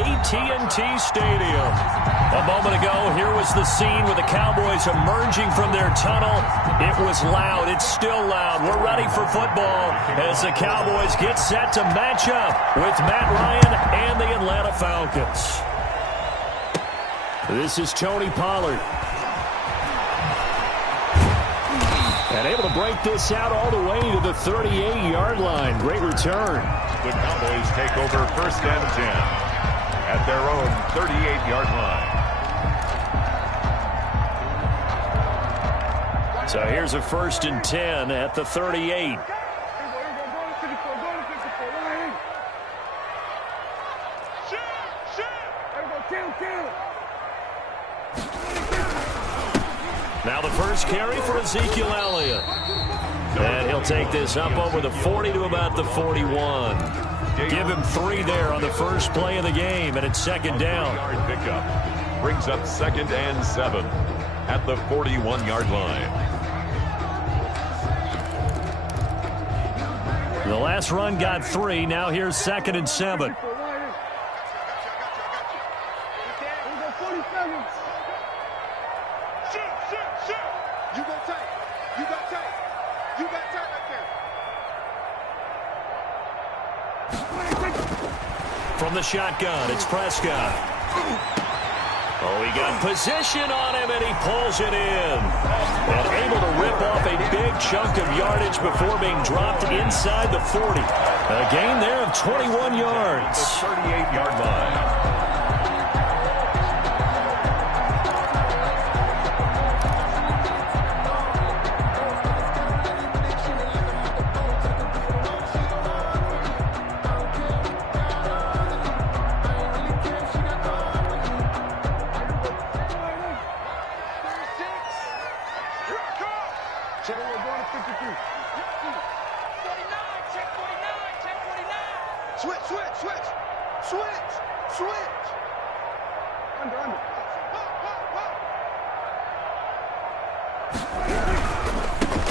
AT&T Stadium. A moment ago, here was the scene with the Cowboys emerging from their tunnel. It was loud. It's still loud. We're ready for football as the Cowboys get set to match up with Matt Ryan and the Atlanta Falcons. This is Tony Pollard. And able to break this out all the way to the 38-yard line. Great return. The Cowboys take over 1st and 10 at their own 38-yard line. So here's a 1st and 10 at the 38. Now the first carry for Ezekiel Elliott. And he'll take this up over the 40 to about the 41. Give him 3 there on the first play of the game, and it's 2nd down. Pickup brings up 2nd and 7 at the 41-yard line. The last run got 3. Now here's 2nd and 7. From the shotgun, it's Prescott. Oh, he got position on him, and he pulls it in. And able to rip off a big chunk of yardage before being dropped inside the 40. A gain there of 21 yards. The 38-yard line.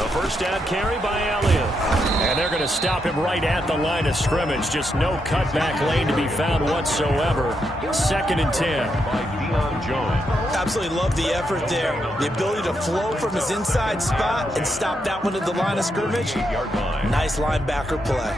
First down carry by Elliott. And they're going to stop him right at the line of scrimmage. Just no cutback lane to be found whatsoever. 2nd and 10. By Deion Jones. Absolutely love the effort there. The ability to flow from his inside spot and stop that one at the line of scrimmage. Nice linebacker play.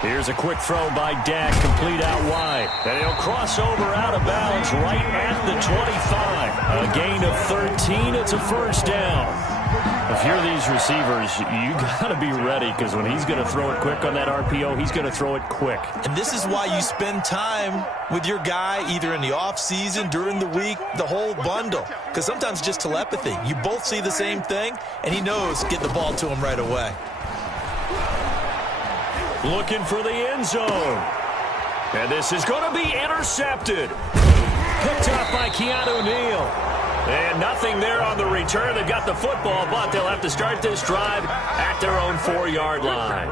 Here's a quick throw by Dak, complete out wide. And he'll cross over out of bounds right at the 25. A gain of 13. It's a 1st down. If you're these receivers, you got to be ready because when he's going to throw it quick on that RPO, he's going to throw it quick. And this is why you spend time with your guy either in the offseason, during the week, the whole bundle. Because sometimes it's just telepathy. You both see the same thing, and he knows get the ball to him right away. Looking for the end zone. And this is going to be intercepted. Picked up by Keanu Neal. And nothing there on the return. They've got the football, but they'll have to start this drive at their own 4-yard line.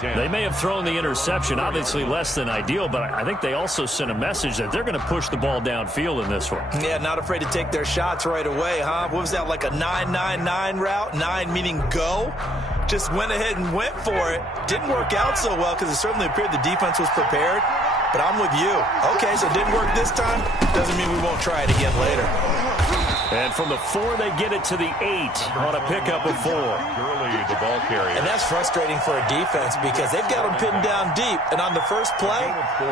They may have thrown the interception, obviously less than ideal, but I think they also sent a message that they're going to push the ball downfield in this one. Yeah, not afraid to take their shots right away, huh? What was that, like a 9-9-9 route? 9 meaning go? Just went ahead and went for it. Didn't work out so well because it certainly appeared the defense was prepared. But I'm with you. Okay, so it didn't work this time. Doesn't mean we won't try it again later. And from the 4, they get it to the 8 on a pickup of 4. Gurley, the ball carrier. And that's frustrating for a defense because they've got them pinned down deep. And on the first play,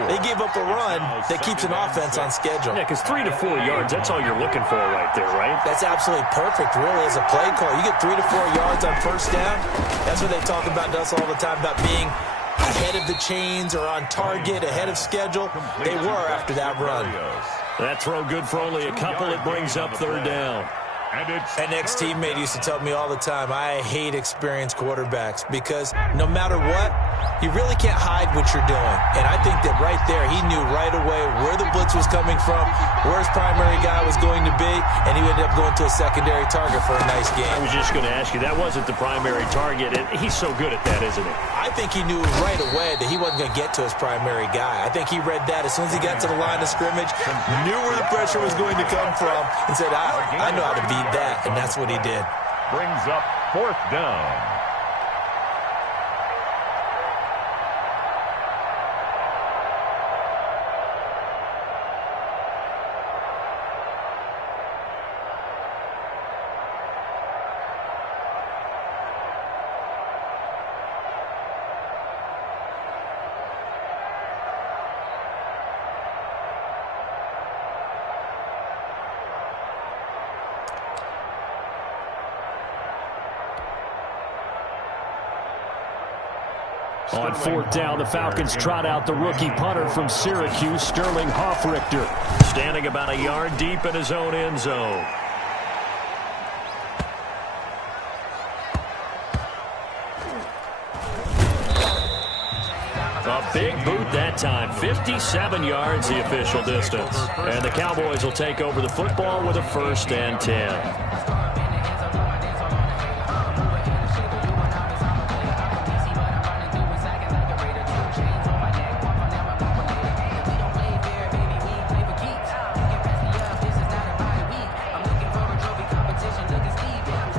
they gave up a run that keeps an offense on schedule. Yeah, because 3 to 4 yards, that's all you're looking for right there, right? That's absolutely perfect, really, as a play call. You get 3 to 4 yards on first down. That's what they talk about to us all the time, about being ahead of the chains or on target, ahead of schedule. They were after that run. That throw good for only a couple. It brings up 3rd down. An ex-teammate used to tell me all the time, I hate experienced quarterbacks because no matter what, you really can't hide what you're doing. And I think that right there, he knew right away where the blitz was coming from, where his primary guy was going to be, and he ended up going to a secondary target for a nice game. I was just going to ask you, that wasn't the primary target, and he's so good at that, isn't he? I think he knew right away that he wasn't going to get to his primary guy. I think he read that as soon as he got to the line of scrimmage, knew where the pressure was going to come from, and said, I know how to beat that, and that's what he did. Brings up 4th down. On 4th down, the Falcons trot out the rookie punter from Syracuse, Sterling Hoffrichter, standing about a yard deep in his own end zone. A big boot that time, 57 yards the official distance. And the Cowboys will take over the football with a 1st and 10.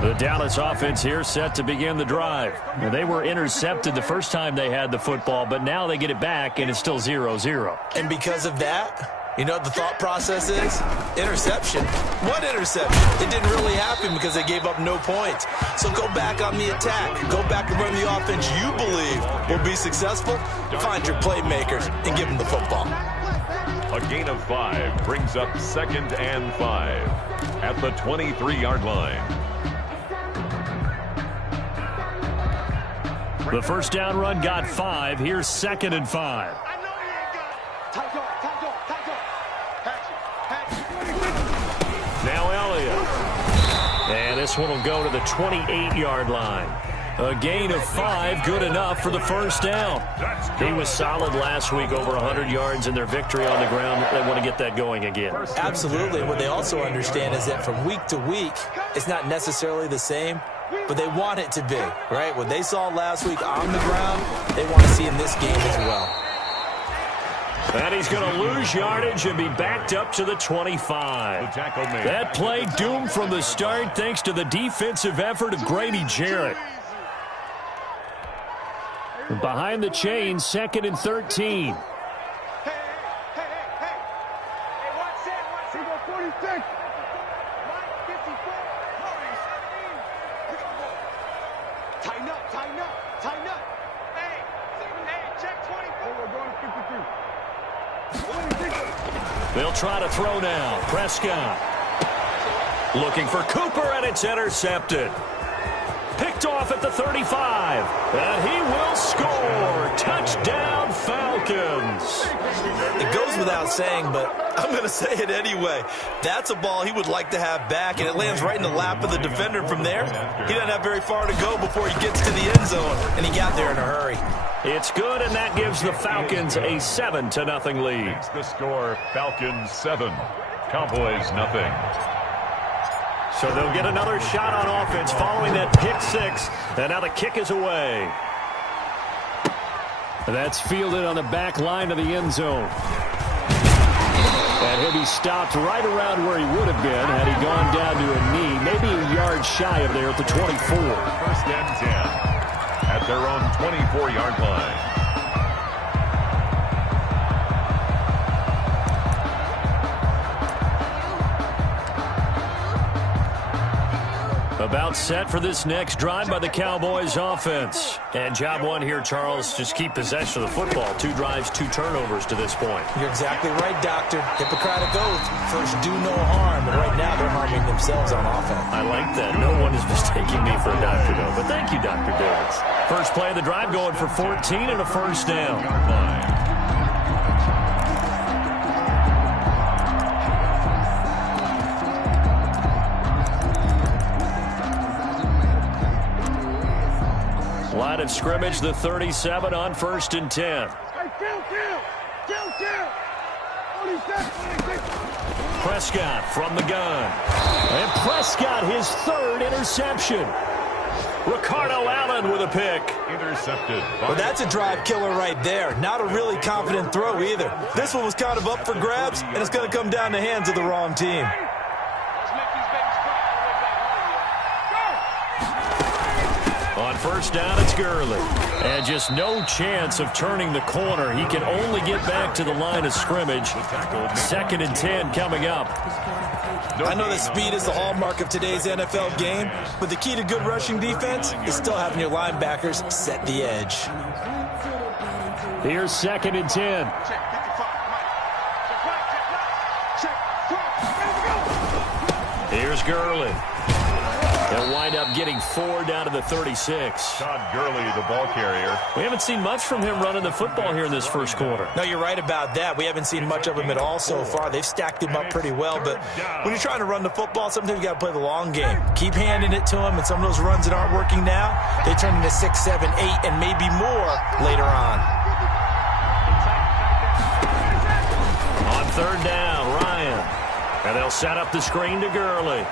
The Dallas offense here set to begin the drive. Now, they were intercepted the first time they had the football, but now they get it back, and it's still 0-0. And because of that, you know what the thought process is? Interception. What interception? It didn't really happen because they gave up no points. So go back on the attack. Go back and run the offense you believe will be successful. Find your playmakers and give them the football. A gain of 5 brings up 2nd and 5 at the 23-yard line. The first down run got 5. Here's 2nd and 5. Now Elliott. And this one will go to the 28-yard line. A gain of 5, good enough for the first down. He was solid last week, over 100 yards in their victory on the ground. They want to get that going again. Absolutely. What they also understand is that from week to week, it's not necessarily the same, but they want it to be, right? What they saw last week on the ground, they want to see in this game as well. And he's going to lose yardage and be backed up to the 25. That play doomed from the start thanks to the defensive effort of Grady Jarrett. Behind the chain, 2nd and 13. They'll try to throw now. Prescott looking for Cooper, and it's intercepted. Picked off at the 35, and he will score. Touchdown, Falcons. It goes without saying, but I'm going to say it anyway. That's a ball he would like to have back, and it lands right in the lap of the defender from there. He doesn't have very far to go before he gets to the end zone, and he got there in a hurry. It's good, and that gives the Falcons a 7-0 lead. It's the score, Falcons 7, Cowboys nothing. So they'll get another shot on offense following that pick 6, and now the kick is away. That's fielded on the back line of the end zone. And he'll be stopped right around where he would have been had he gone down to a knee, maybe a yard shy of there at the 24. 1st and 10 at their own 24-yard line. About set for this next drive by the Cowboys offense. And job one here, Charles, just keep possession of the football. 2 drives, 2 turnovers to this point. You're exactly right, Doctor. Hippocratic oath. First, do no harm. And right now, they're harming themselves on offense. I like that. No one is mistaking me for a doctor, though. But thank you, Dr. Davis. First play of the drive going for 14 and a first down. Line of scrimmage, the 37 on 1st and 10. Prescott from the gun. And Prescott, his 3rd interception. Ricardo Allen with a pick. Intercepted. Well, that's a drive killer right there. Not a really confident throw either. This one was kind of up for grabs, and it's going to come down the hands of the wrong team. first down, it's Gurley. And just no chance of turning the corner. He can only get back to the line of scrimmage. 2nd and 10 coming up. I know that speed is the hallmark of today's NFL game, but the key to good rushing defense is still having your linebackers set the edge. Here's 2nd and 10. Here's Gurley. They'll wind up getting 4 down to the 36. Todd Gurley, the ball carrier. We haven't seen much from him running the football here in this first quarter. No, you're right about that. We haven't seen much of him at all so far. They've stacked him up pretty well, but when you're trying to run the football, sometimes you got to play the long game. Keep handing it to him, and some of those runs that aren't working now, they turn into 6, 7, 8, and maybe more later on. On 3rd down, Ryan. And they'll set up the screen to Gurley.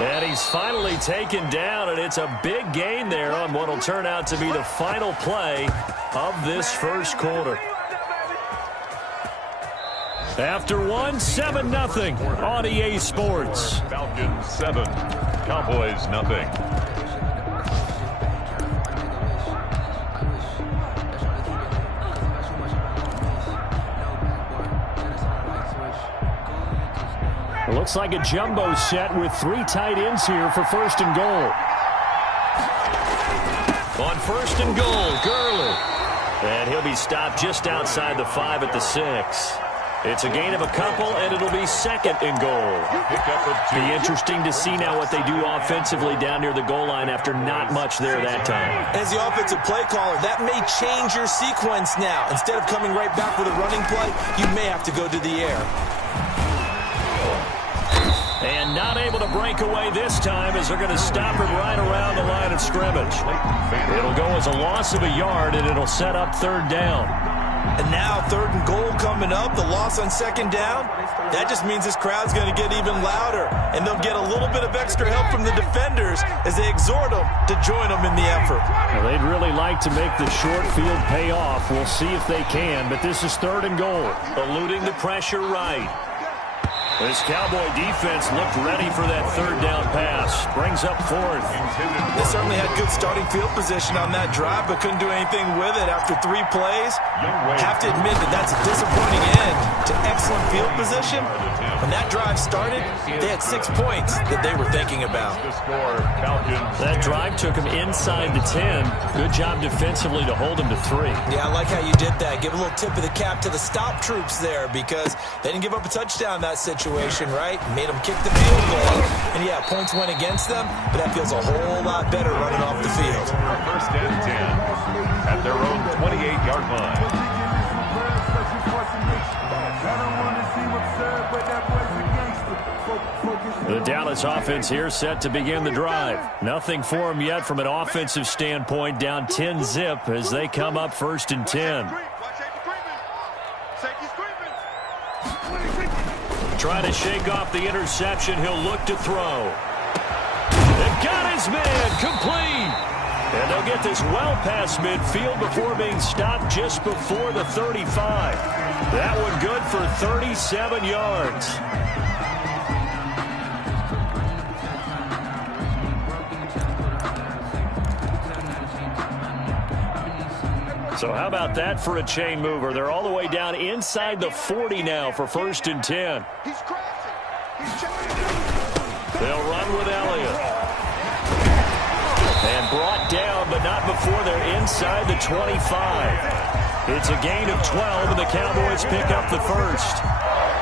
And he's finally taken down, and it's a big gain there on what will turn out to be the final play of this first quarter. After one, 7-0 on EA Sports. Falcons 7, Cowboys nothing. It looks like a jumbo set with 3 tight ends here for 1st and goal. On 1st and goal, Gurley. And he'll be stopped just outside the 5 at the 6. It's a gain of a couple, and it'll be 2nd and goal. Be interesting to see now what they do offensively down near the goal line after not much there that time. As the offensive play caller, that may change your sequence now. Instead of coming right back with a running play, you may have to go to the air. And not able to break away this time as they're going to stop him right around the line of scrimmage. It'll go as a loss of a yard, and it'll set up 3rd down. And now 3rd and goal coming up, the loss on 2nd down. That just means this crowd's going to get even louder, and they'll get a little bit of extra help from the defenders as they exhort them to join them in the effort. Well, they'd really like to make the short field pay off. We'll see if they can, but this is 3rd and goal. Eluding the pressure right. This Cowboy defense looked ready for that 3rd down pass. Brings up 4th. They certainly had good starting field position on that drive, but couldn't do anything with it after 3 plays. Have to admit that that's a disappointing end to excellent field position. When that drive started, they had 6 points that they were thinking about. That drive took them inside the 10. Good job defensively to hold them to 3. Yeah, I like how you did that. Give a little tip of the cap to the stop troops there because they didn't give up a touchdown in that situation, right? Made them kick the field goal. And yeah, points went against them, but that feels a whole lot better running off the field. 1st and 10 at their own 28-yard line. The Dallas offense here set to begin the drive. Nothing for them yet from an offensive standpoint, down 10-zip as they come up 1st and 10. Trying to shake off the interception. He'll look to throw. And got his man complete. And they'll get this well past midfield before being stopped just before the 35. That one good for 37 yards. So how about that for a chain mover? They're all the way down inside the 40 now for 1st and 10. They'll run with Elliott. And brought down, but not before they're inside the 25. It's a gain of 12, and the Cowboys pick up the 1st.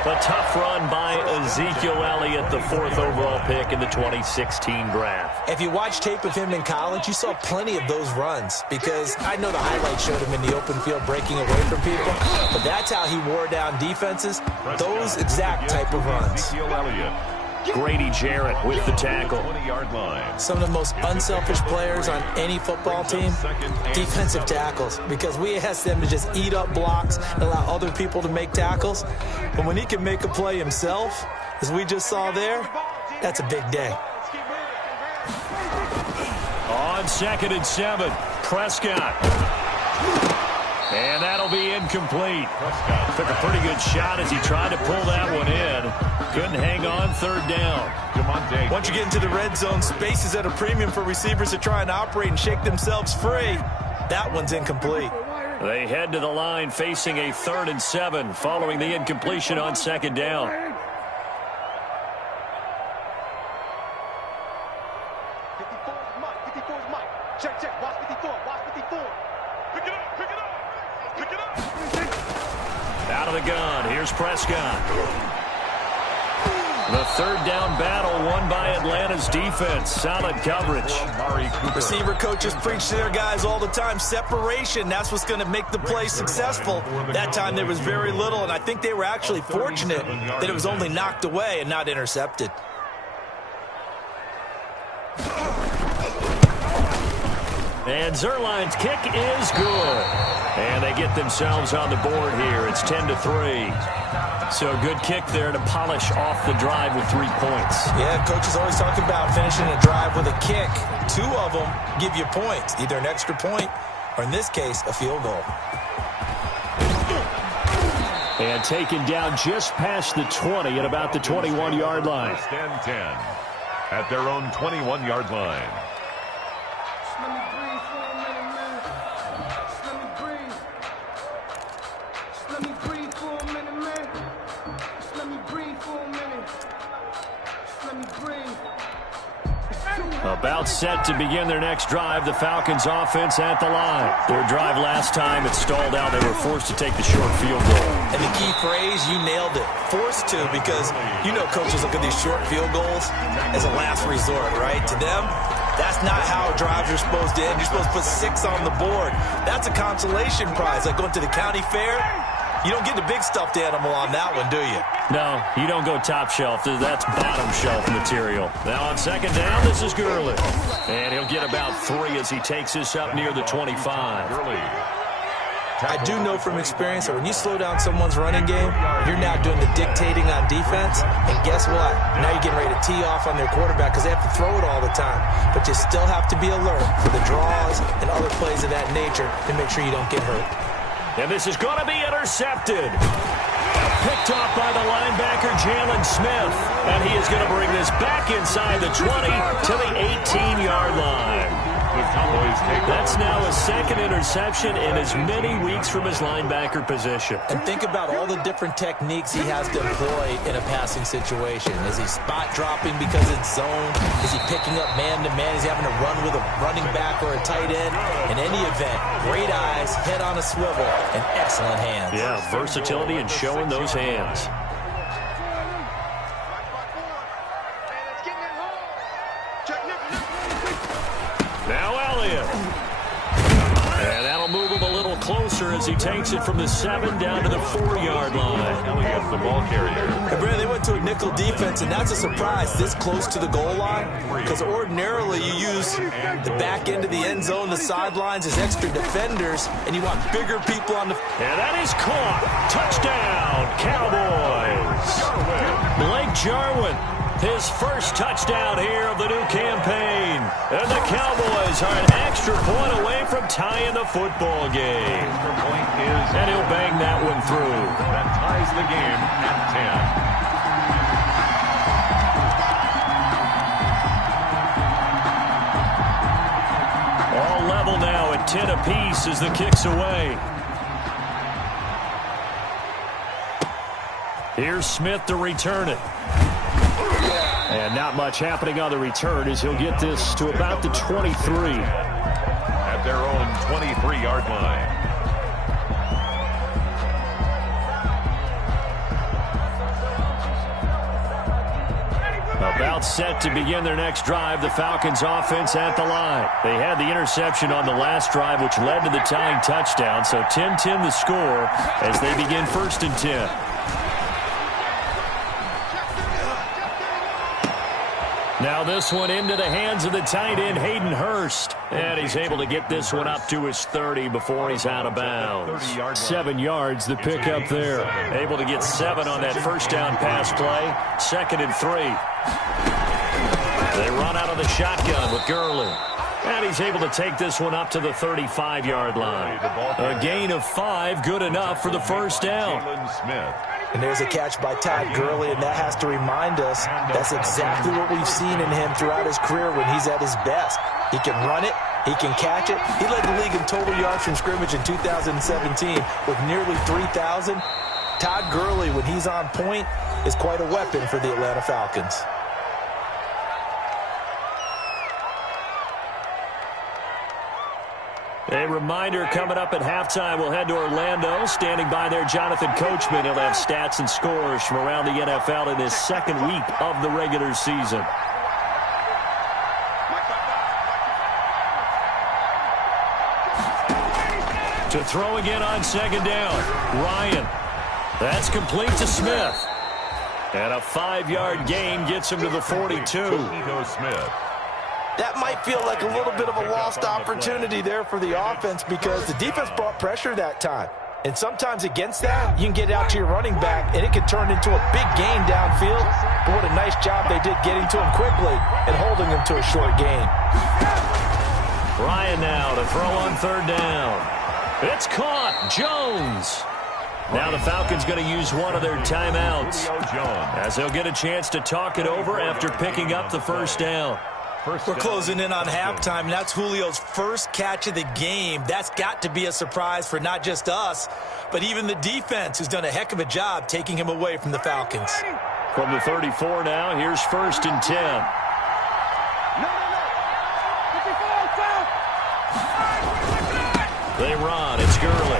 A tough run by Ezekiel Elliott, the 4th overall pick in the 2016 draft. If you watch tape of him in college, you saw plenty of those runs because I know the highlights showed him in the open field breaking away from people, but that's how he wore down defenses, those exact type of runs. Ezekiel Elliott. Grady Jarrett with the tackle. 20-yard line. Some of the most unselfish players on any football team, defensive tackles, because we ask them to just eat up blocks and allow other people to make tackles. But when he can make a play himself, as we just saw there, that's a big day. On 2nd and 7, Prescott. And that'll be incomplete. Took a pretty good shot as he tried to pull that one in. Couldn't hang on 3rd down. Once you get into the red zone, space is at a premium for receivers to try and operate and shake themselves free. That one's incomplete. They head to the line facing a 3rd and 7 following the incompletion on 2nd down. Check. Watch 54. Pick it up. Out of the gun. Here's Prescott. The 3rd down battle won by Atlanta's defense. Solid coverage. Receiver coaches preach to their guys all the time. Separation, that's what's going to make the play successful. That time there was very little, and I think they were actually fortunate that it was only knocked away and not intercepted. And Zerline's kick is good. And they get themselves on the board here. It's 10-3. So a good kick there to polish off the drive with 3 points. Yeah, coaches always talk about finishing a drive with a kick. 2 of them give you points, either an extra point or, in this case, a field goal. And taken down just past the 20 at about the 21-yard line. 10 at their own 21-yard line. About set to begin their next drive, the Falcons offense at the line. Their drive last time, it stalled out. They were forced to take the short field goal. And the key phrase, you nailed it. Forced to, because you know coaches look at these short field goals as a last resort, right? To them, that's not how drives are supposed to end. You're supposed to put 6 on the board. That's a consolation prize, like going to the county fair. You don't get the big stuffed animal on that one, do you? No, you don't go top shelf. That's bottom shelf material. Now on 2nd down, this is Gurley. And he'll get about 3 as he takes this up near the 25. I do know from experience that when you slow down someone's running game, you're now doing the dictating on defense. And guess what? Now you're getting ready to tee off on their quarterback because they have to throw it all the time. But you still have to be alert for the draws and other plays of that nature to make sure you don't get hurt. And this is going to be intercepted. Picked off by the linebacker, Jalen Smith. And he is going to bring this back inside the 20 to the 18-yard line. The Cowboys take That's now a 2nd interception in as many weeks from his linebacker position. And think about all the different techniques he has to employ in a passing situation. Is he spot dropping because it's zone? Is he picking up man-to-man? Is he having to run with a running back or a tight end? In any event, great eyes, head on a swivel, and excellent hands. Yeah, versatility and showing those hands. Now Elliott. And that'll move him a little closer as he takes it from the 7 down to the 4-yard line. Elliott, the ball carrier. Hey, Brad, they went to a nickel defense, and that's a surprise this close to the goal line, because ordinarily you use the back end of the end zone, the sidelines as extra defenders, and you want bigger people on the... And that is caught. Touchdown, Cowboys. Blake Jarwin. His first touchdown here of the new campaign. And the Cowboys are an extra point away from tying the football game. And he'll bang that one through. That ties the game at 10. All level now at 10 apiece as the kick's away. Here's Smith to return it. And not much happening on the return as he'll get this to about the 23. At their own 23-yard line. About set to begin their next drive, the Falcons offense at the line. They had the interception on the last drive, which led to the tying touchdown. So 10-10 the score as they begin 1st and 10. Now this one into the hands of the tight end, Hayden Hurst. And he's able to get this one up to his 30 before he's out of bounds. 7 yards, the pickup there. Able to get 7 on that first down pass play. 2nd and 3. They run out of the shotgun with Gurley. And he's able to take this one up to the 35-yard line. A gain of 5, good enough for the first down. Jalen Smith. And there's a catch by Todd Gurley, and that has to remind us that's exactly what we've seen in him throughout his career when he's at his best. He can run it. He can catch it. He led the league in total yards from scrimmage in 2017 with nearly 3,000. Todd Gurley, when he's on point, is quite a weapon for the Atlanta Falcons. A reminder coming up at halftime, we'll head to Orlando. Standing by there, Jonathan Coachman. He'll have stats and scores from around the NFL in his second week of the regular season. To throw again on second down. Ryan. That's complete to Smith. And a 5-yard gain gets him to the 42. Smith. That might feel like a little bit of a lost opportunity there for the offense because the defense brought pressure that time. And sometimes against that, you can get out to your running back, and it can turn into a big gain downfield. But what a nice job they did getting to him quickly and holding him to a short gain. Ryan now to throw on third down. It's caught. Jones. Now the Falcons going to use one of their timeouts as they'll get a chance to talk it over after picking up the first down. We're closing in on halftime, and that's Julio's first catch of the game. That's got to be a surprise for not just us, but even the defense, who's done a heck of a job taking him away from the Falcons. From the 34 now, here's 1st and 10. They run. It's Gurley.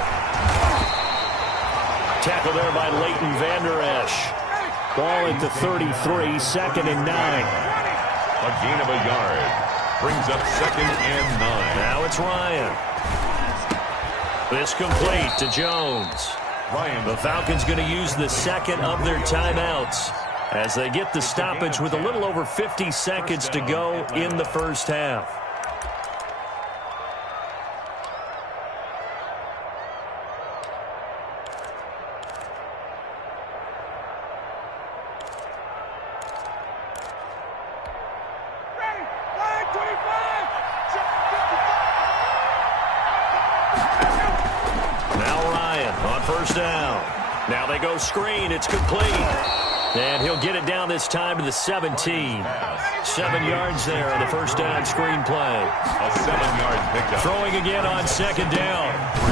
Tackle there by Leighton Vander Esch. Ball at the 33, 2nd and 9. A gain of a yard. Brings up 2nd and 9. Now it's Ryan. This complete to Jones. The Falcons going to use the second of their timeouts as they get the stoppage with a little over 50 seconds to go in the first half. Screen, it's complete. And he'll get it down this time to the 17. 7 yards there on the first down screen play. A 7-yard pickup. Throwing again on second down.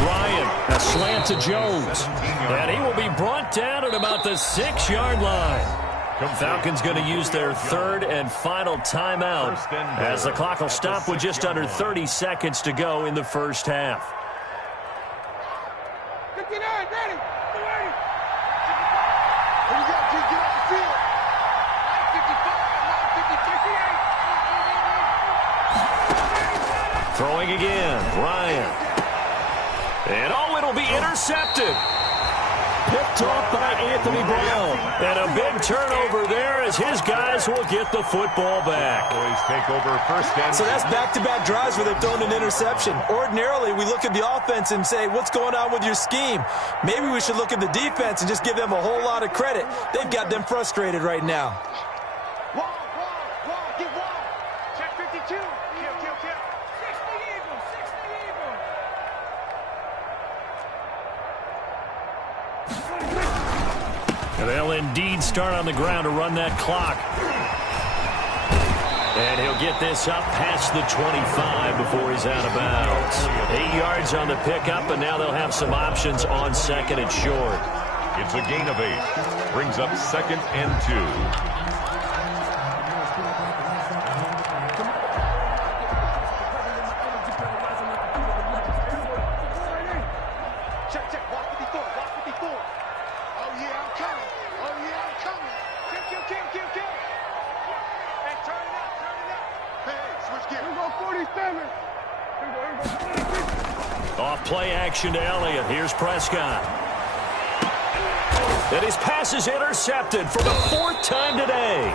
Ryan, a slant to Jones. And he will be brought down at about the 6-yard line. Falcons going to use their third and final timeout as the clock will stop with just under 30 seconds to go in the first half. Throwing again, Ryan. And it'll be intercepted. Picked off by Anthony Brown. And a big turnover there as his guys will get the football back. Boys take over first and so that's back-to-back drives where they've thrown an interception. Ordinarily, we look at the offense and say, what's going on with your scheme? Maybe we should look at the defense and just give them a whole lot of credit. They've got them frustrated right now. They'll indeed start on the ground to run that clock. And he'll get this up past the 25 before he's out of bounds. 8 yards on the pickup, and now they'll have some options on second and short. It's a gain of 8. Brings up 2nd and 2. Off play action to Elliott. Here's Prescott. And his pass is intercepted for the 4th time today.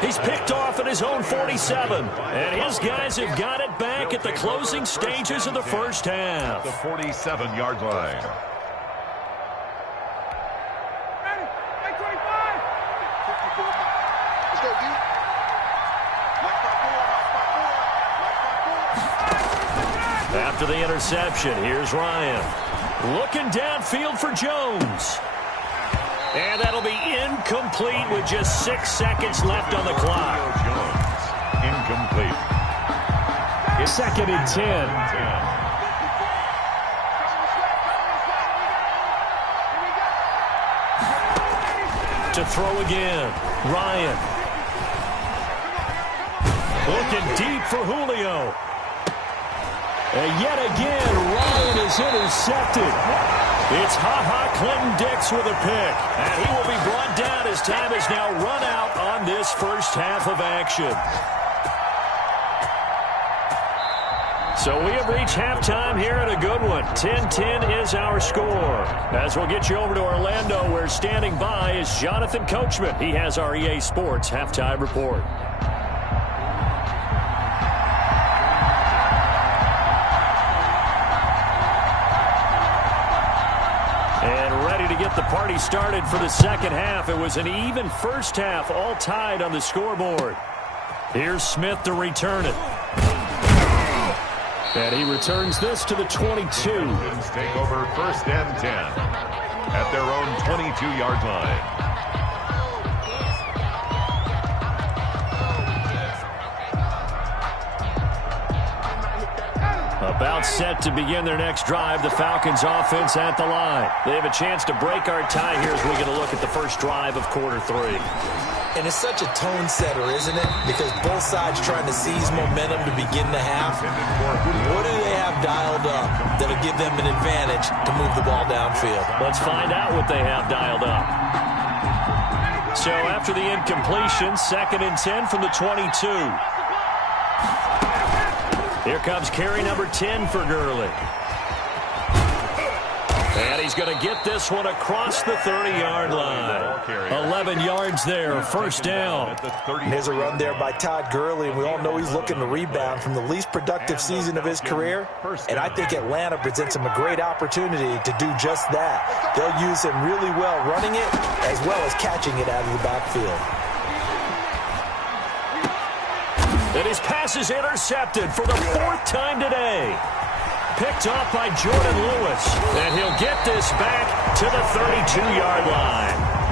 He's picked off at his own 47. And his guys have got it back at the closing stages of the first half. The 47-yard line. After the interception, here's Ryan. Looking downfield for Jones. And that'll be incomplete with just 6 seconds left on the clock. Incomplete. It's 2nd and 10. To throw again. Ryan. Looking deep for Julio. And yet again, Ryan is intercepted. It's Clinton-Dix with a pick. And he will be brought down as time has now run out on this first half of action. So we have reached halftime here at a good one. 10-10 is our score. As we'll get you over to Orlando, where standing by is Jonathan Coachman. He has our EA Sports halftime report. And ready to get the party started for the second half. It was an even first half, all tied on the scoreboard. Here's Smith to return it. And he returns this to the 22. Take over 1st and 10 at their own 22-yard line. About set to begin their next drive, the Falcons offense at the line. They have a chance to break our tie here as we get a look at the first drive of quarter 3. And it's such a tone setter, isn't it? Because both sides trying to seize momentum to begin the half. What do they have dialed up that'll give them an advantage to move the ball downfield? Let's find out what they have dialed up. So after the incompletion, 2nd and 10 from the 22. Here comes carry number 10 for Gurley. And he's going to get this one across the 30-yard line. 11 yards there, first down. There's a run there by Todd Gurley, and we all know he's looking to rebound from the least productive season of his career. And I think Atlanta presents him a great opportunity to do just that. They'll use him really well running it as well as catching it out of the backfield. And his pass is intercepted for the 4th time today. Picked off by Jordan Lewis. And he'll get this back to the 32-yard line.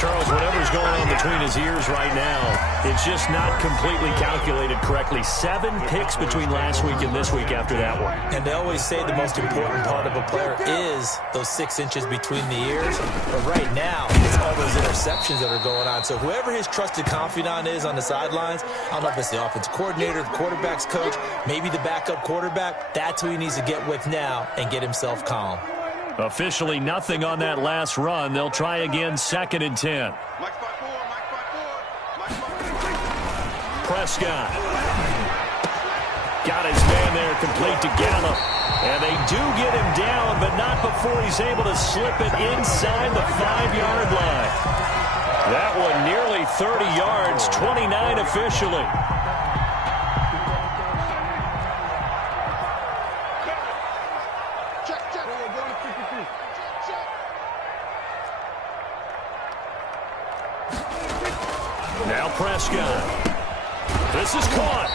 Charles, whatever's going on between his ears right now, it's just not completely calculated correctly. 7 picks between last week and this week after that one. And they always say the most important part of a player is those 6 inches between the ears. But right now, it's all those interceptions that are going on. So whoever his trusted confidant is on the sidelines, I don't know if it's the offensive coordinator, the quarterback's coach, maybe the backup quarterback, that's who he needs to get with now and get himself calm. Officially nothing on that last run. They'll try again, 2nd and 10. Prescott. Got his man there, complete to Gallup. And they do get him down, but not before he's able to slip it inside the 5-yard line. That one nearly 30 yards, 29 officially. Now Prescott. This is caught.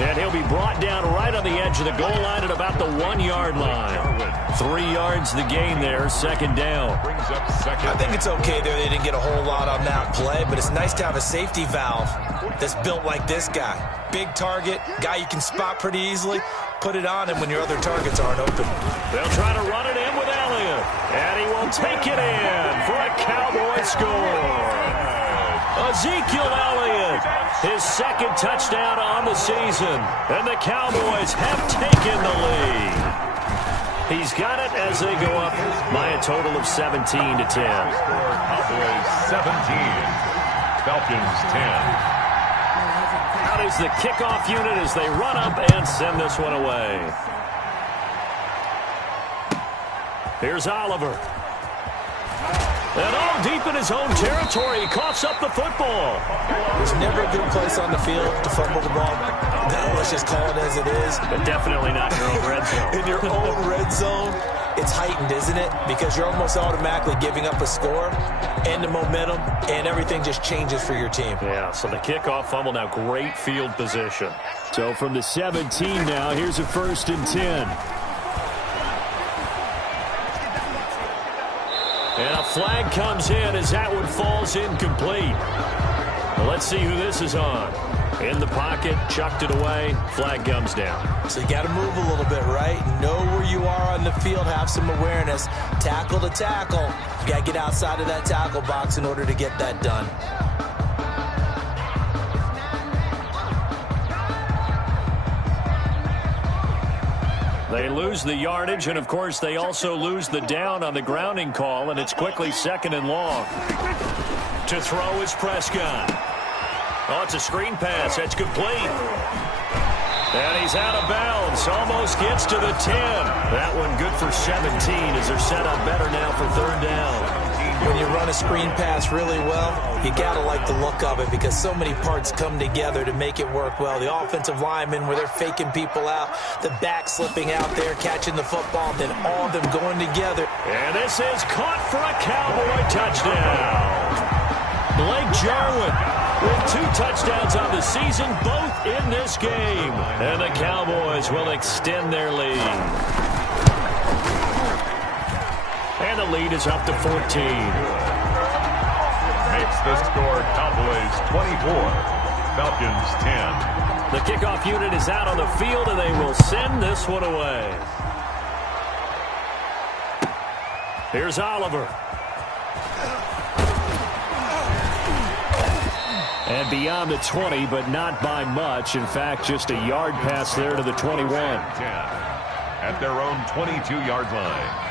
And he'll be brought down right on the edge of the goal line at about the 1-yard line. 3 yards the gain there, 2nd down. I think it's okay there. They didn't get a whole lot on that play, but it's nice to have a safety valve that's built like this guy. Big target, guy you can spot pretty easily. Put it on him when your other targets aren't open. They'll try to run it in with Elliott. And he will take it in for a Cowboy score. Ezekiel Elliott, his 2nd touchdown on the season. And the Cowboys have taken the lead. He's got it as they go up by a total of 17-10. Cowboys 17, Falcons 10. Out is the kickoff unit as they run up and send this one away. Here's Oliver. And all deep in his own territory, he coughs up the football. There's never a good place on the field to fumble the ball. No, let's just call it as it is. But definitely not in your own red zone. In your own red zone, it's heightened, isn't it? Because you're almost automatically giving up a score and the momentum, and everything just changes for your team. Yeah, so the kickoff fumble, now great field position. So from the 17 now, here's a 1st and 10. And a flag comes in as that one falls incomplete. Well, let's see who this is on. In the pocket, chucked it away, flag comes down. So you got to move a little bit, right? Know where you are on the field, have some awareness. Tackle to tackle. You got to get outside of that tackle box in order to get that done. They lose the yardage, and, of course, they also lose the down on the grounding call, and it's quickly 2nd and long. To throw is Prescott. Oh, it's a screen pass. That's complete. And he's out of bounds. Almost gets to the 10. That one good for 17 as they're set up better now for 3rd down. When you run a screen pass really well, you got to like the look of it because so many parts come together to make it work well. The offensive linemen where they're faking people out, the back slipping out there, catching the football, then all of them going together. And this is caught for a Cowboy touchdown. Blake Jarwin with 2 touchdowns on the season, both in this game. And the Cowboys will extend their lead. And the lead is up to 14. Makes the score Cowboys 24, Falcons 10. The kickoff unit is out on the field, and they will send this one away. Here's Oliver. And beyond the 20, but not by much. In fact, just a yard pass there to the 21. 10 at their own 22-yard line.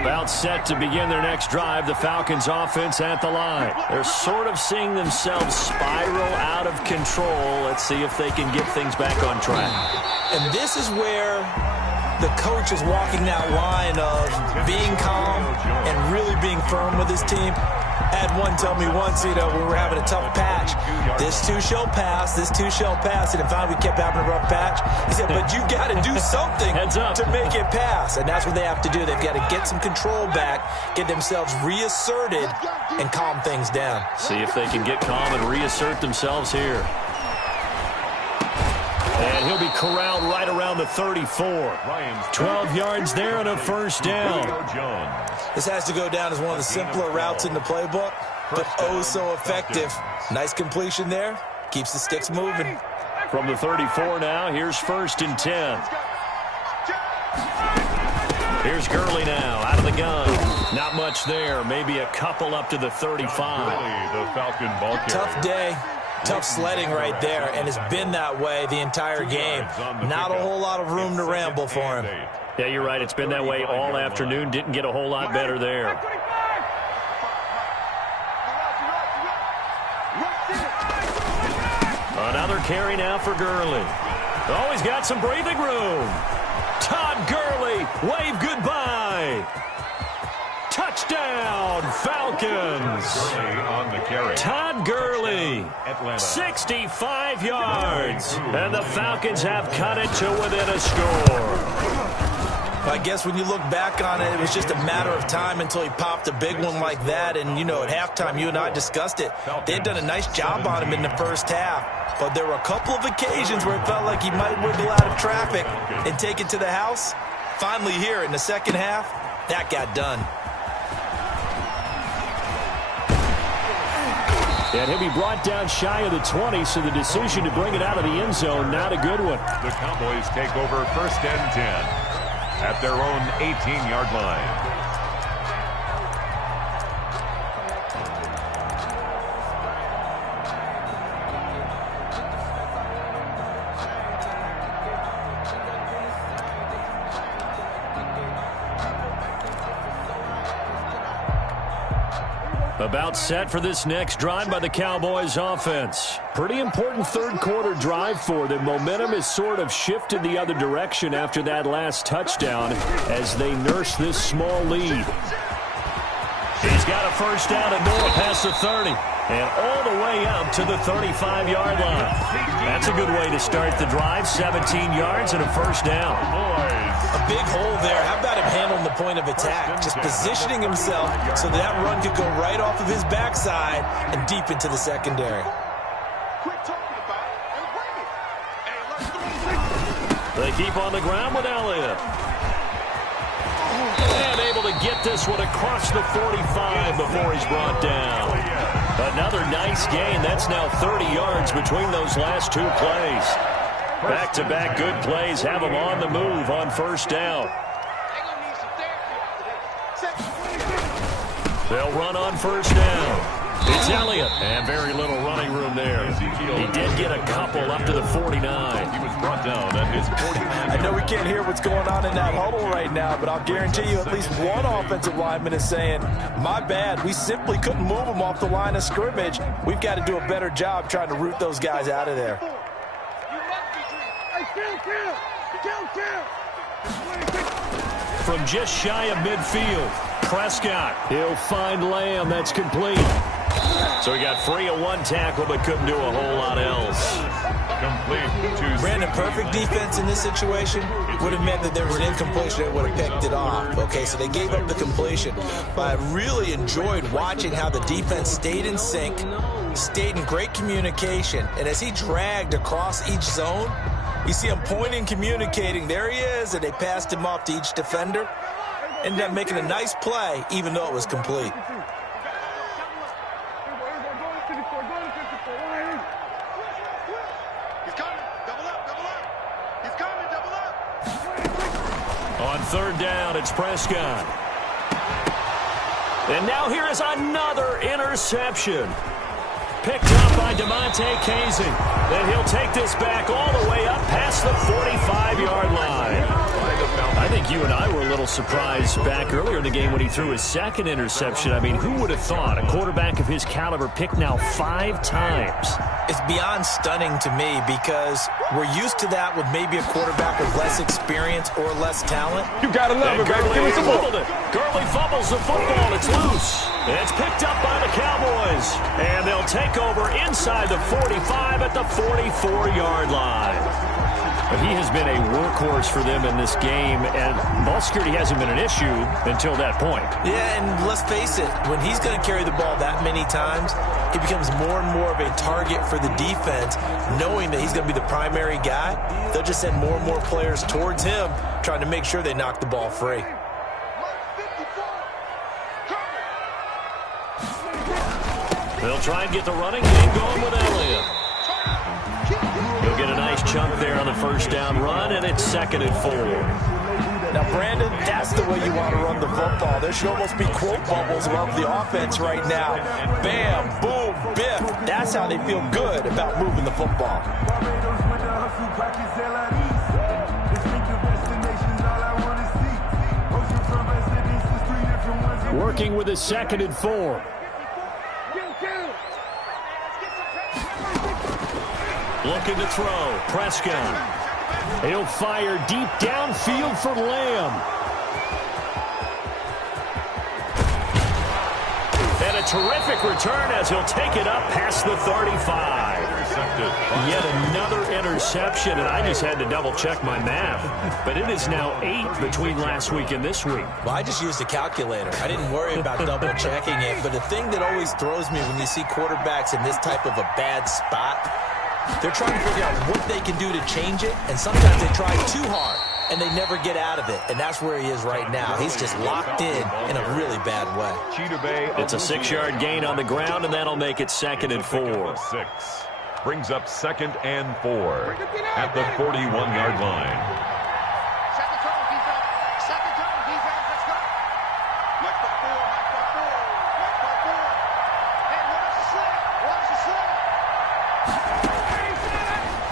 About set to begin their next drive, the Falcons offense at the line. They're sort of seeing themselves spiral out of control. Let's see if they can get things back on track. And this is where the coach is walking that line of being calm and really being firm with his team. I had one tell me once, when we were having a tough patch, this too shall pass, this too shall pass. And if finally we kept having a rough patch, he said, but you got to do something to make it pass. And that's what they have to do. They've got to get some control back, get themselves reasserted, and calm things down. See if they can get calm and reassert themselves here. And he'll be corralled right around the 34. 12 yards there and a 1st down. This has to go down as one of the simpler routes in the playbook, but oh so effective. Nice completion there. Keeps the sticks moving. From the 34 now, here's 1st and 10. Here's Gurley now, out of the gun. Not much there, maybe a couple up to the 35. The Falcon ball carrier. Tough day. Tough sledding right there, and it's been that way the entire game. Not a whole lot of room to ramble for him. Yeah, you're right. It's been that way all afternoon. Didn't get a whole lot better there. Another carry now for Gurley. Oh, he's got some breathing room. Todd Gurley, wave goodbye. Touchdown, Falcons. On the carry. Todd Gurley, 65 yards. And the Falcons have cut it to within a score. I guess when you look back on it, it was just a matter of time until he popped a big one like that. And, at halftime, you and I discussed it. They had done a nice job on him in the first half. But there were a couple of occasions where it felt like he might wiggle out of traffic and take it to the house. Finally here in the second half, that got done. And he'll be brought down shy of the 20, so the decision to bring it out of the end zone, not a good one. The Cowboys take over 1st and 10 at their own 18-yard line. About set for this next drive by the Cowboys offense. Pretty important 3rd quarter drive for them. Momentum has sort of shifted the other direction after that last touchdown as they nurse this small lead. He's got a 1st down and more past the 30 and all the way up to the 35-yard line. That's a good way to start the drive. 17 yards and a 1st down. A big hole there. How about him handling the point of attack? Just positioning himself so that run could go right off of his backside and deep into the secondary. They keep on the ground with Elliott. And able to get this one across the 45 before he's brought down. Another nice gain. That's now 30 yards between those last two plays. Back-to-back good plays have him on the move on first down. They'll run on first down. It's Elliott, and very little running room there. He did get a couple up to the 49. He was brought down at his 49. I know we can't hear what's going on in that huddle right now, but I'll guarantee you at least one offensive lineman is saying, my bad, we simply couldn't move them off the line of scrimmage. We've got to do a better job trying to root those guys out of there. From just shy of midfield, Prescott. He'll find Lamb. That's complete. So he got free of one tackle, but couldn't do a whole lot else. Complete to Brandon, perfect defense in this situation would have meant that there was an incompletion that would have picked it off. Okay, so they gave up the completion. But I really enjoyed watching how the defense stayed in sync, stayed in great communication, and as he dragged across each zone, you see him pointing, communicating. There he is, and they passed him off to each defender. Ended up making a nice play, even though it was complete. On third down, it's Prescott. And now here is another interception. Picked up by DeMonte Casey. Then he'll take this back all the way up past the 45-yard line. I think you and I were a little surprised back earlier in the game when he threw his second interception. I mean, who would have thought a quarterback of his caliber picked now 5 times? It's beyond stunning to me because we're used to that with maybe a quarterback with less experience or less talent. You gotta love it, baby. Give me some more. Gurley fumbles the football. It's loose. It's picked up by the Cowboys. And they'll take over inside the 45 at the 44-yard line. But he has been a workhorse for them in this game, and ball security hasn't been an issue until that point. Yeah, and let's face it, when he's going to carry the ball that many times, he becomes more and more of a target for the defense, knowing that he's going to be the primary guy. They'll just send more and more players towards him, trying to make sure they knock the ball free. They'll try and get the running game going with Elliott. He'll get a nice chunk there on the first down run, and it's 2nd and 4. Now, Brandon, that's the way you want to run the football. There should almost be quote bubbles above the offense right now. Bam, boom, biff. That's how they feel good about moving the football. Working with his 2nd and 4. Looking to throw. Prescott. He'll fire deep downfield for Lamb. And a terrific return as he'll take it up past the 35. Yet another interception, and I just had to double-check my math. But it is now 8 between last week and this week. Well, I just used a calculator. I didn't worry about double-checking it. But the thing that always throws me when you see quarterbacks in this type of a bad spot, they're trying to figure out what they can do to change it, and sometimes they try too hard, and they never get out of it, and that's where he is right now. He's just locked in a really bad way. It's a 6-yard gain on the ground, and that'll make it 2nd and 4. 6 brings up 2nd and 4 at the 41-yard line.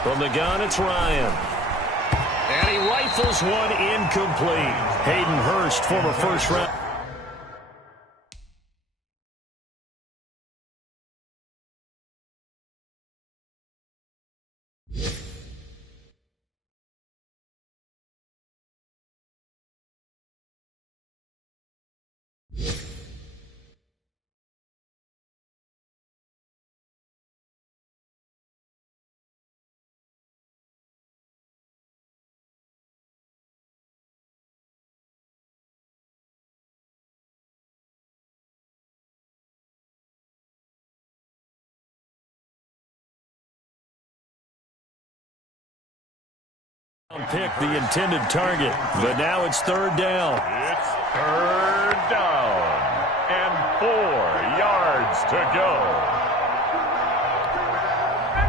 From the gun, it's Ryan. And he rifles one incomplete. Hayden Hurst, former first-round. Pick the intended target, but now it's third down. It's third down and 4 yards to go.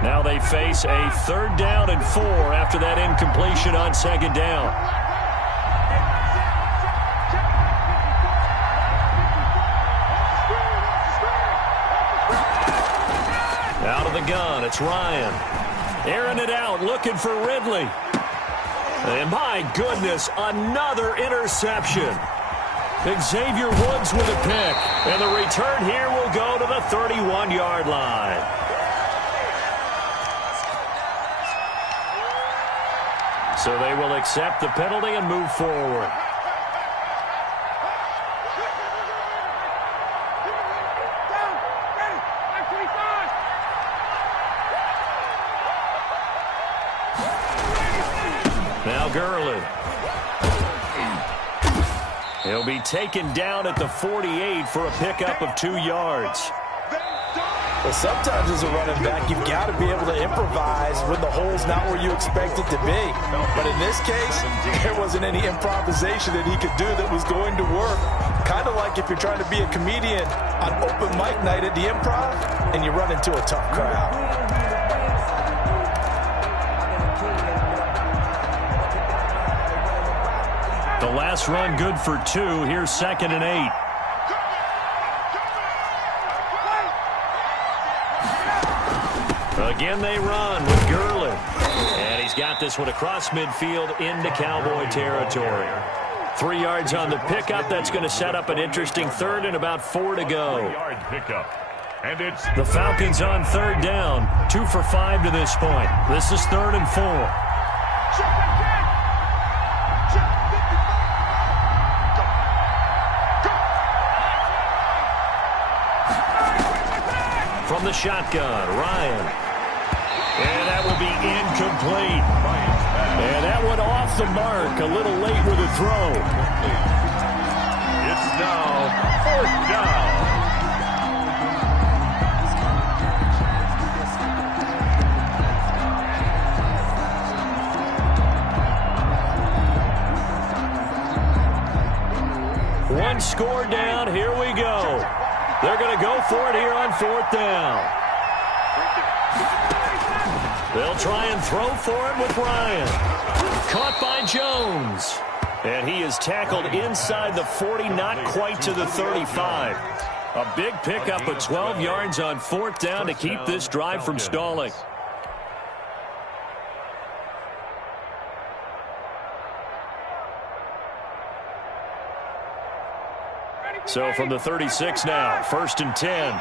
Now they face a third down and 4 after that incompletion on second down. Out of the gun, it's Ryan. Airing it out, looking for Ridley. And my goodness, another interception. Xavier Woods with a pick. And the return here will go to the 31-yard line. So they will accept the penalty and move forward. Now Gurley. He'll be taken down at the 48 for a pickup of 2 yards. Well, sometimes as a running back, you've got to be able to improvise when the hole's not where you expect it to be. But in this case, there wasn't any improvisation that he could do that was going to work. Kind of like if you're trying to be a comedian on open mic night at the Improv and you run into a tough crowd. The last run good for 2. Here's 2nd and 8. Again they run with Gurley. And he's got this one across midfield into Cowboy territory. 3 yards on the pickup. That's going to set up an interesting third and about 4 to go. 3-yard pickup. And it's the Falcons on third down. 2 for 5 to this point. This is 3rd and 4. From the shotgun, Ryan. And that will be incomplete. And that one off the mark, a little late with a throw. It's now 4th down. One score down, here we go. They're going to go for it here on 4th down. They'll try and throw for it with Ryan. Caught by Jones. And he is tackled inside the 40, not quite to the 35. A big pickup of 12 yards on 4th down to keep this drive from stalling. So from the 36 now, 1st and 10.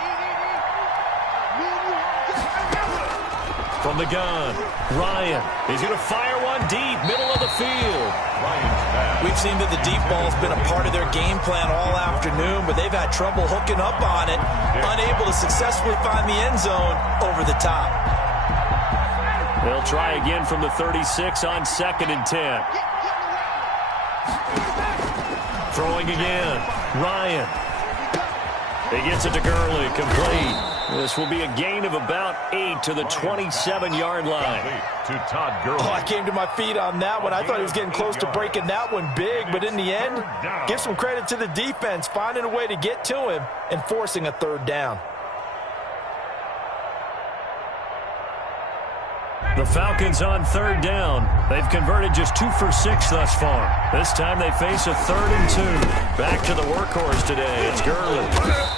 From the gun, Ryan. He's going to fire one deep, middle of the field. We've seen that the deep ball's been a part of their game plan all afternoon, but they've had trouble hooking up on it, unable to successfully find the end zone over the top. They'll try again from the 36 on 2nd and 10. Throwing again, Ryan. He gets it to Gurley, complete. This will be a gain of about 8 to the 27-yard line. To Todd Gurley. Oh, I came to my feet on that one. I thought he was getting close to breaking that one big, but in the end, give some credit to the defense, finding a way to get to him and forcing a 3rd down. The Falcons on 3rd down. They've converted just 2 for 6 thus far. This time they face a 3rd and 2. Back to the workhorse today. It's Gurley.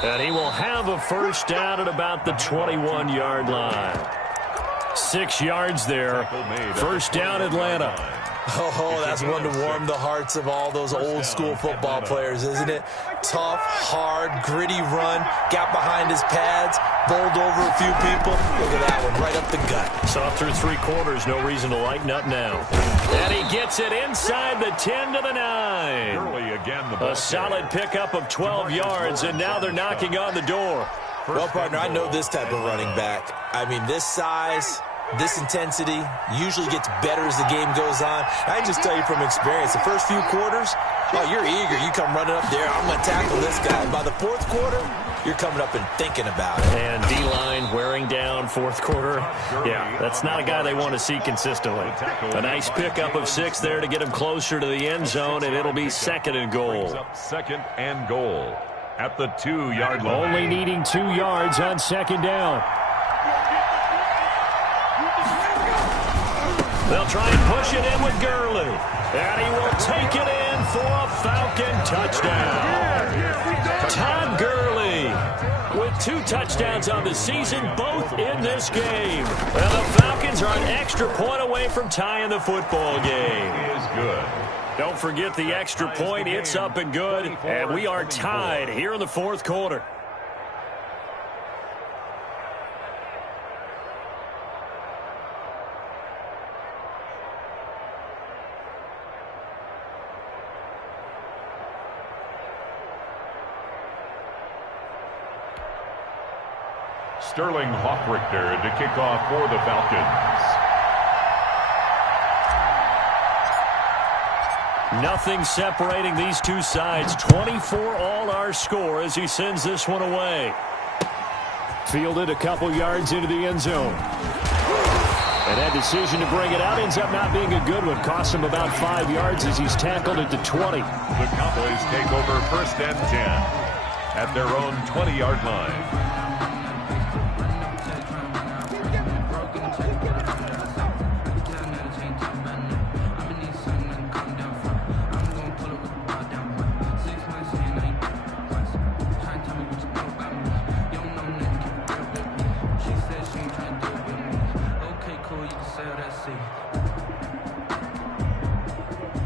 And he will have a 1st down at about the 21-yard line. 6 yards there. 1st down, Atlanta. Oh, that's one to warm the hearts of all those old-school football players, isn't it? Tough, hard, gritty run, got behind his pads, bowled over a few people. Look at that one, right up the gut. Saw through 3 quarters, no reason to lighten up now. And he gets it inside the 10 to the 9. Gurley again, the ball a solid pickup of 12 yards, and now they're knocking on the door. Well, partner, I know this type of running back. I mean, this size, this intensity usually gets better as the game goes on. I just tell you from experience, the first few quarters, oh, you're eager. You come running up there, I'm going to tackle this guy. And by the 4th quarter, you're coming up and thinking about it. And D-line wearing down down fourth quarter. Yeah, that's not a guy they want to see consistently. A nice pickup of 6 there to get him closer to the end zone, and it'll be 2nd and goal. Second and goal at the 2-yard line. Only needing 2 yards on 2nd down. They'll try and push it in with Gurley. And he will take it in for a Falcon touchdown. Todd Gurley with 2 touchdowns on the season, both in this game. Well, the Falcons are an extra point away from tying the football game. He is good. Don't forget the extra point. It's up and good. And we are tied here in the fourth quarter. Sterling Hoffrichter to kick off for the Falcons. Nothing separating these two sides. 24 all our score as he sends this one away. Fielded a couple yards into the end zone. And that decision to bring it out ends up not being a good one. Costs him about 5 yards as he's tackled at the 20. The Cowboys take over 1st and 10 at their own 20-yard line.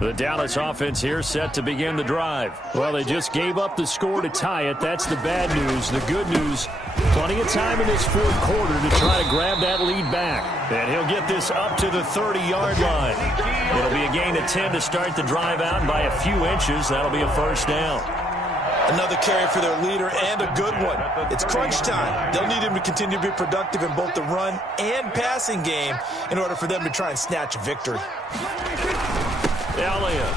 The Dallas offense here set to begin the drive. Well, they just gave up the score to tie it. That's the bad news. The good news, plenty of time in this fourth quarter to try to grab that lead back. And he'll get this up to the 30-yard line. It'll be a gain of 10 to start the drive out, and by a few inches, that'll be a first down. Another carry for their leader, and a good one. It's crunch time. They'll need him to continue to be productive in both the run and passing game in order for them to try and snatch a victory. Elliott.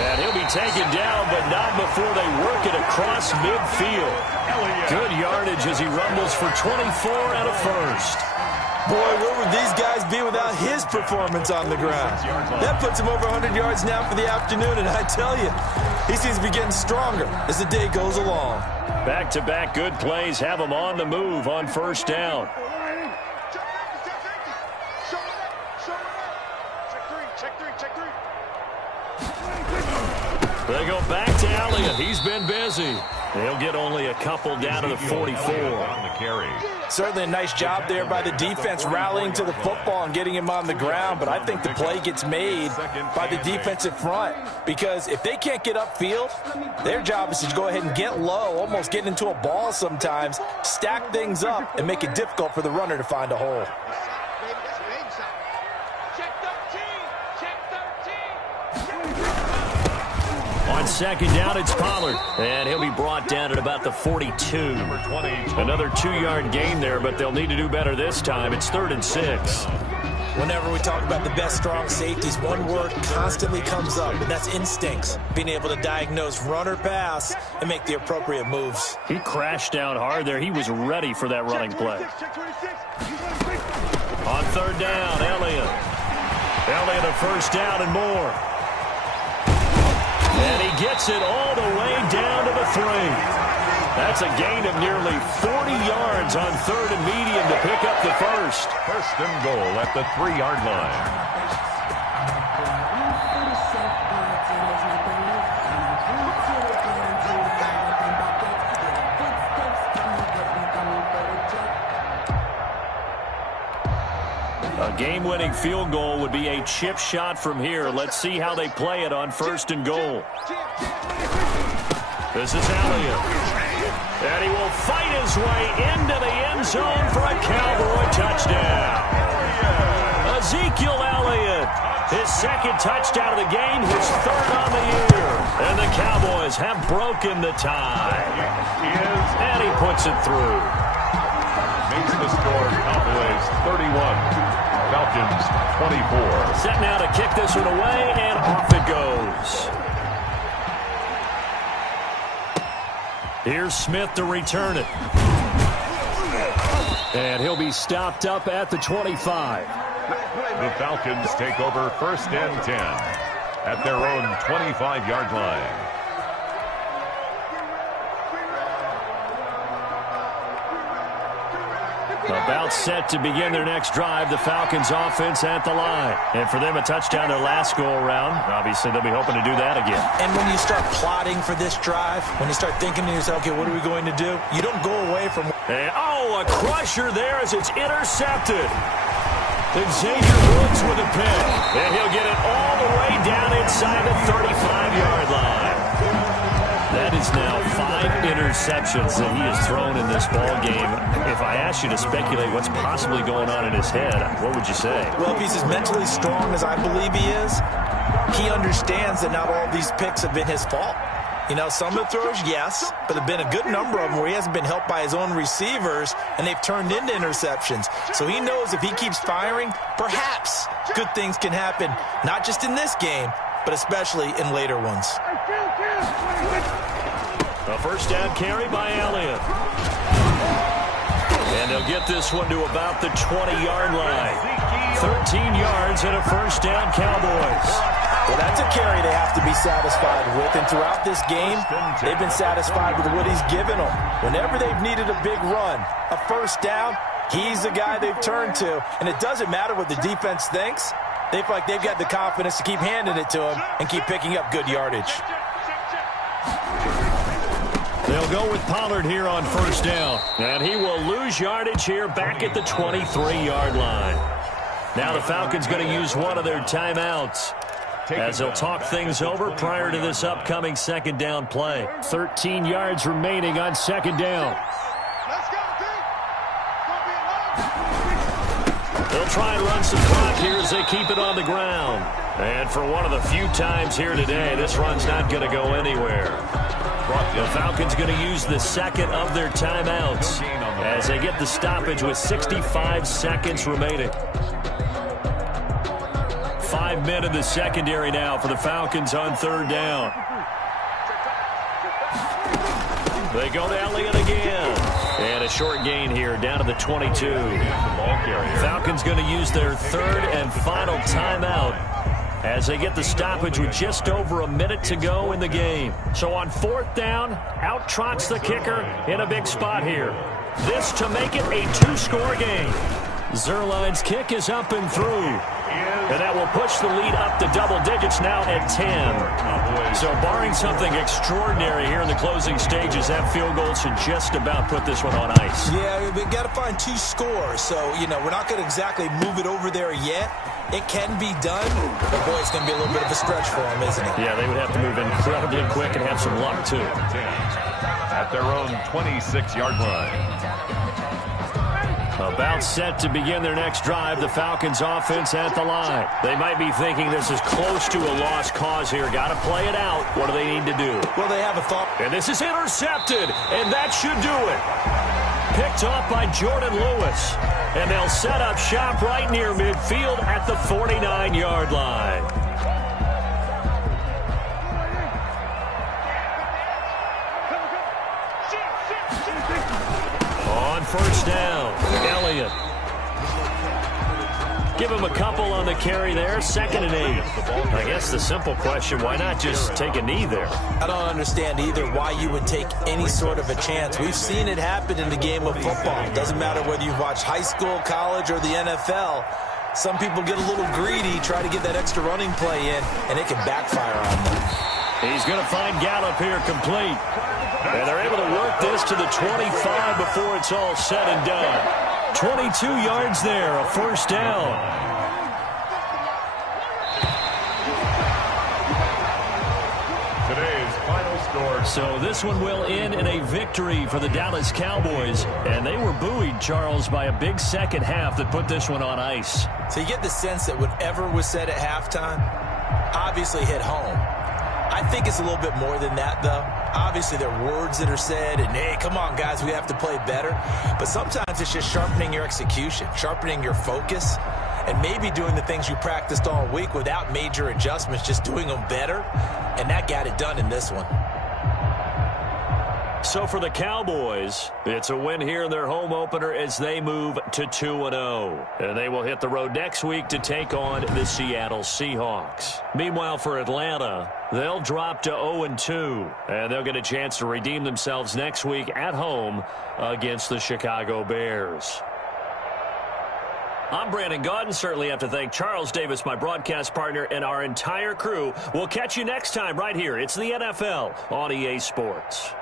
And he'll be taken down, but not before they work it across midfield. Good yardage as he rumbles for 24 and a first. Boy, where would these guys be without his performance on the ground? That puts him over 100 yards now for the afternoon, and I tell you, he seems to be getting stronger as the day goes along. Back-to-back good plays have him on the move on first down. They go back to Elliott. He's been busy. They'll get only a couple down to the 44. On the carry. Certainly a nice job there by the defense rallying to the football and getting him on the ground, but I think the play gets made by the defensive front because if they can't get upfield, their job is to go ahead and get low, almost get into a ball sometimes, stack things up, and make it difficult for the runner to find a hole. On second down, it's Pollard. And he'll be brought down at about the 42. Another 2-yard gain there, but they'll need to do better this time. It's 3rd and 6. Whenever we talk about the best strong safeties, one word constantly comes up, and that's instincts. Being able to diagnose run or pass and make the appropriate moves. He crashed down hard there. He was ready for that running play. On 3rd down, Elliott. Elliott a first down and more. And he gets it all the way down to the 3. That's a gain of nearly 40 yards on 3rd and medium to pick up the first. 1st and goal at the 3-yard line. A game-winning field goal would be a chip shot from here. Let's see how they play it on 1st and goal. This is Elliott. And he will fight his way into the end zone for a Cowboy touchdown. Ezekiel Elliott, his 2nd touchdown of the game, his 3rd on the year. And the Cowboys have broken the tie. And he puts it through. Makes the score Cowboys 31. Falcons 24. Set now to kick this one away, and off it goes. Here's Smith to return it. And he'll be stopped up at the 25. The Falcons take over 1st and 10 at their own 25-yard line. About set to begin their next drive, the Falcons offense at the line. And for them, a touchdown their last go-around. Obviously, they'll be hoping to do that again. And when you start plotting for this drive, when you start thinking to yourself, okay, what are we going to do? You don't go away from... And, a crusher there as it's intercepted. Then Xavier Woods with a pick. And he'll get it all the way down inside the 35-yard line. That is now 5 interceptions that he has thrown in this ball game. If I asked you to speculate what's possibly going on in his head, what would you say? Well, if he's as mentally strong as I believe he is, he understands that not all these picks have been his fault. You know, some of the throws, yes, but there have been a good number of them where he hasn't been helped by his own receivers, and they've turned into interceptions. So he knows if he keeps firing, perhaps good things can happen, not just in this game, but especially in later ones. A first down carry by Elliott. And they'll get this one to about the 20-yard line. 13 yards and a first down, Cowboys. Well, that's a carry they have to be satisfied with. And throughout this game, they've been satisfied with what he's given them. Whenever they've needed a big run, a first down, he's the guy they've turned to. And it doesn't matter what the defense thinks. They feel like they've got the confidence to keep handing it to him and keep picking up good yardage. They'll go with Pollard here on first down. And he will lose yardage here back at the 23-yard line. Now the Falcons going to use one of their timeouts as they'll talk things over prior to this upcoming second down play. 13 yards remaining on second down. They'll try and run some clock here as they keep it on the ground. And for one of the few times here today, this run's not going to go anywhere. The Falcons going to use the second of their timeouts as they get the stoppage with 65 seconds remaining. 5 men in the secondary now for the Falcons on third down. They go to Elliott again. And a short gain here down to the 22. Falcons going to use their third and final timeout as they get the stoppage with just over a minute to go in the game. So on fourth down, out trots the kicker in a big spot here. This to make it a 2-score game. Zerline's kick is up and through. And that will push the lead up to double digits now at 10. So barring something extraordinary here in the closing stages, that field goal should just about put this one on ice. Yeah, we've got to find 2 scores. So, you know, we're not going to exactly move it over there yet. It can be done, but boy, it's going to be a little bit of a stretch for them, isn't it? Yeah, they would have to move incredibly quick and have some luck, too. At their own 26-yard line. About set to begin their next drive, the Falcons offense at the line. They might be thinking this is close to a lost cause here. Got to play it out. What do they need to do? Well, they have a thought. And this is intercepted, and that should do it. Picked off by Jordan Lewis. And they'll set up shop right near midfield at the 49-yard line. On first down, Elliott. Give him a couple on the carry there. 2nd and 8. I guess the simple question, why not just take a knee there? I don't understand either why you would take any sort of a chance. We've seen it happen in the game of football. It doesn't matter whether you've watched high school, college, or the NFL. Some people get a little greedy, try to get that extra running play in, and it can backfire on them. He's going to find Gallup here complete. And they're able to work this to the 25 before it's all said and done. 22 yards there, a first down. Today's final score. So this one will end in a victory for the Dallas Cowboys. And they were buoyed, Charles, by a big second half that put this one on ice. So you get the sense that whatever was said at halftime obviously hit home. I think it's a little bit more than that, though. Obviously, there are words that are said, and, hey, come on, guys, we have to play better. But sometimes it's just sharpening your execution, sharpening your focus, and maybe doing the things you practiced all week without major adjustments, just doing them better. And that got it done in this one. So for the Cowboys, it's a win here in their home opener as they move to 2-0. And they will hit the road next week to take on the Seattle Seahawks. Meanwhile, for Atlanta, they'll drop to 0-2. And they'll get a chance to redeem themselves next week at home against the Chicago Bears. I'm Brandon Gaudin. Certainly have to thank Charles Davis, my broadcast partner, and our entire crew. We'll catch you next time right here. It's the NFL on EA Sports.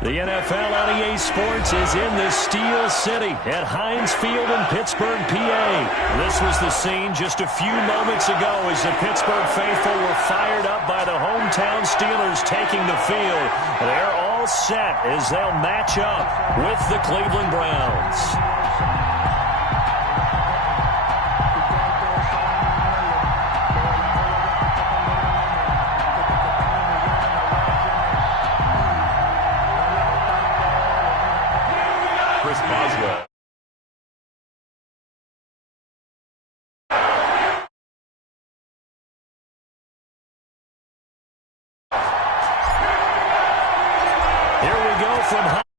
The NFL on EA Sports is in the Steel City at Heinz Field in Pittsburgh, PA. This was the scene just a few moments ago as the Pittsburgh faithful were fired up by the hometown Steelers taking the field. They're all set as they'll match up with the Cleveland Browns. Here we go from